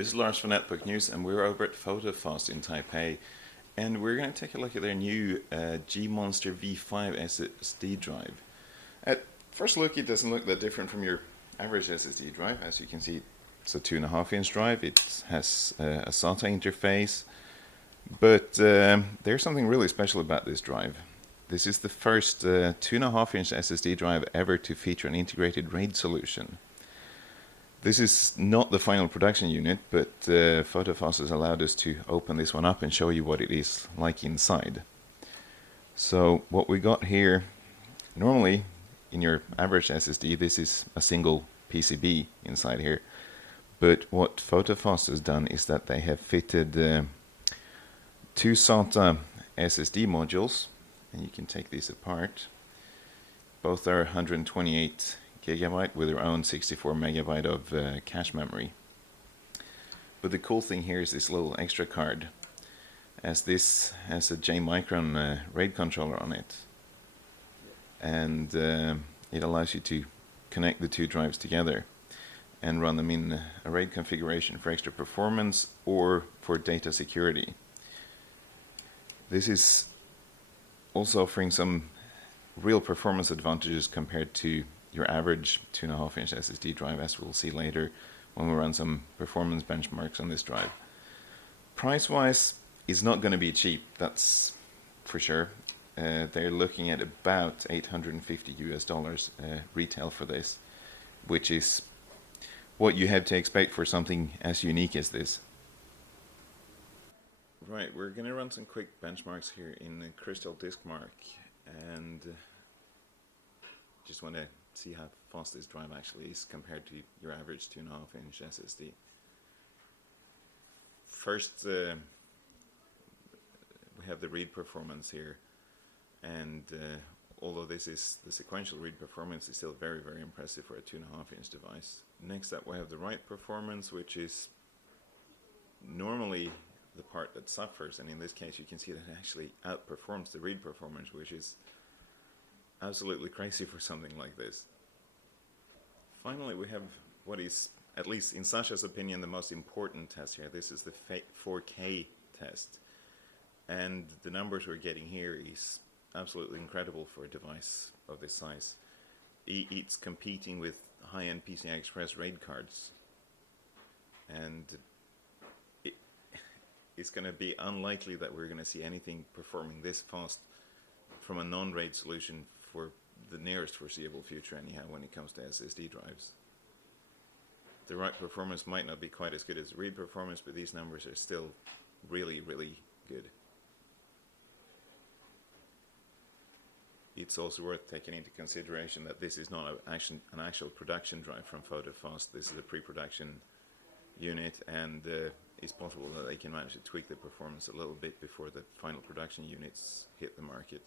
This is Lars from Netbook News, and we're over at PhotoFast in Taipei, and we're going to take a look at their new G-Monster V5 SSD drive. At first look, it doesn't look that different from your average SSD drive. As you can see, it's a 2.5-inch drive. It has a SATA interface, but there's something really special about this drive. This is the first 2.5-inch SSD drive ever to feature an integrated RAID solution. This is not the final production unit, but PhotoFast has allowed us to open this one up and show you what it is like inside. So what we got here, normally in your average SSD, this is a single PCB inside here. But what PhotoFast has done is that they have fitted two SATA SSD modules, and you can take these apart. Both are 128 gigabyte with their own 64 megabyte of cache memory. But the cool thing here is this little extra card, as this has a J-Micron RAID controller on it, and it allows you to connect the two drives together and run them in a RAID configuration for extra performance or for data security. This is also offering some real performance advantages compared to your average 2.5-inch SSD drive, as we'll see later when we run some performance benchmarks on this drive. Price-wise, it's not going to be cheap, that's for sure. They're looking at about $850 retail for this, which is what you have to expect for something as unique as this. Right, we're going to run some quick benchmarks here in CrystalDiskMark, and just want to see how fast this drive actually is compared to your average 2.5-inch SSD. First, we have the read performance here, and although this is the sequential read performance, is still very, very impressive for a 2.5-inch device. Next up, we have the write performance, which is normally the part that suffers, and in this case you can see that it actually outperforms the read performance, which is absolutely crazy for something like this. Finally, we have what is, at least in Sasha's opinion, the most important test here. This is the 4K test, and the numbers we're getting here is absolutely incredible for a device of this size. It's competing with high-end PCI Express RAID cards, and it's going to be unlikely that we're going to see anything performing this fast from a non-RAID solution for the nearest foreseeable future anyhow when it comes to SSD drives. The write performance might not be quite as good as the read performance, but these numbers are still really, really good. It's also worth taking into consideration that this is not an actual production drive from PhotoFast. This is a pre-production unit, and it's possible that they can manage to tweak the performance a little bit before the final production units hit the market.